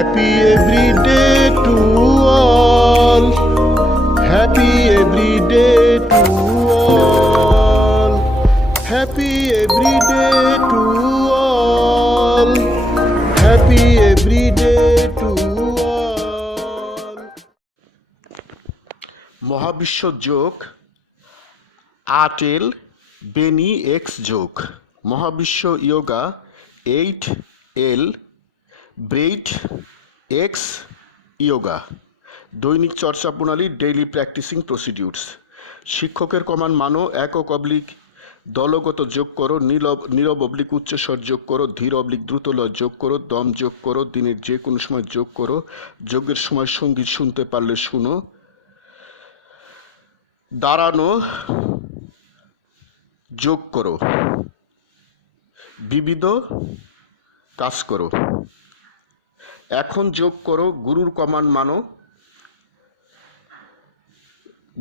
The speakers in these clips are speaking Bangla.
Happy every day to all. Happy every day to all. Happy every day to all. Happy every day to all. মহাবিশ্ব যোগ 8L বেনি এক্স যোগ মহাবিশ্ব ইয়োগা 8L ব্রেইট এক্স ইয়োগা দৈনিক চর্চা প্রণালী ডেইলি প্র্যাকটিসিং প্রসিডিউরস শিক্ষকের কমান্ড মানো একক অবলিক দলগত যোগ করো নীরব অবলিক উচ্চস্বর যোগ করো ধীর অবলিক দ্রুত লয় যোগ করো দম যোগ করো দিনের যে কোনো সময় যোগ করো যোগের সময় সঙ্গীত শুনতে পারলে শুনো দাঁড়ানো যোগ করো বিবিধ কাজ করো এখন যোগ করো গুরুর কমান্ড মানো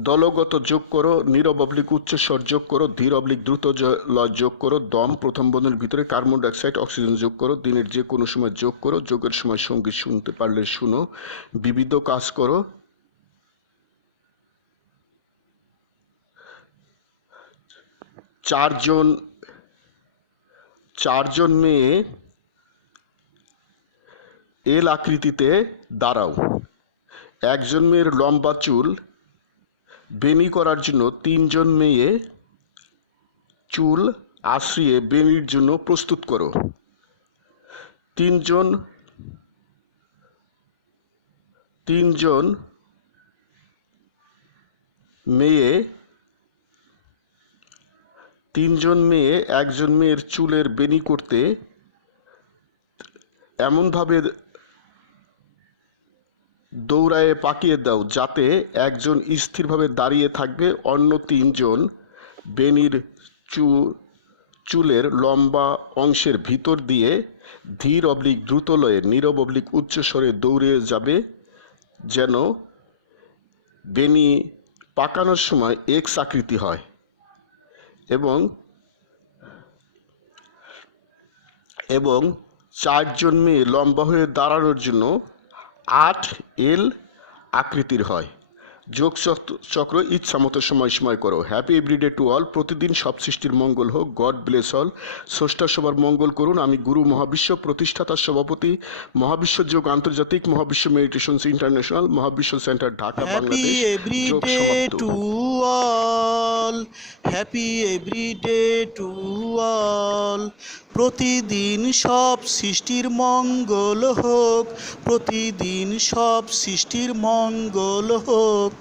দলগত যোগ করো নীরব অবলিক উচ্চস্বর যোগ করো ধীর অবলিক দ্রুত লয় যোগ করো দম প্রথম বন্ধনের ভিতরে কার্বন ডাইঅক্সাইড অক্সিজেন যোগ করো দিনের যে কোনো সময় যোগ করো যোগের সময় সঙ্গীত শুনতে পারলে শুনো বিবিধ কাজ করো চারজন মেয়ে এল আকৃতিতে দাঁড়াও একজন মেয়ের লম্বা চুল বেনি করার জন্য তিনজন মেয়ে চুল আশ্রিয়ে বেনির জন্য প্রস্তুত করো তিনজন মেয়ে একজন মেয়ের চুলের বেনি করতে এমনভাবে দৌড়ায়ে পাকিয়ে দাও যাতে একজন স্থিরভাবে দাঁড়িয়ে থাকবে অন্য তিনজন বেনির চুলের লম্বা অংশের ভিতর দিয়ে ধীর অবলিক দ্রুত লয়ে নীরব অবলিক উচ্চস্বরে দৌড়ে যাবে যেন বেনি পাকানোর সময় এক্স আকৃতি হয় এবং চারজন মেয়ে লম্বা হয়ে দাঁড়ানোর জন্য 8L আকৃতির হয় যোগ চক্র ইচ্ছা মতো সময় করো হ্যাপি এভরিডে টু অল প্রতিদিন সব সৃষ্টির মঙ্গল হোক গড ব্লেস অল স্রষ্টা সবার মঙ্গল করুন আমি গুরু মহাবিশ্ব প্রতিষ্ঠাতার সভাপতি মহাবিশ্ব যোগ আন্তর্জাতিক মহাবিশ্ব মেডিটেশনস ইন্টারন্যাশনাল মহাবিশ্ব সেন্টার ঢাকা বাংলাদেশ যোগ সমাপ্ত হ্যাপি এভরিডে টু অল প্রতিদিন সব সৃষ্টির মঙ্গল হোক প্রতিদিন সব সৃষ্টির মঙ্গল হোক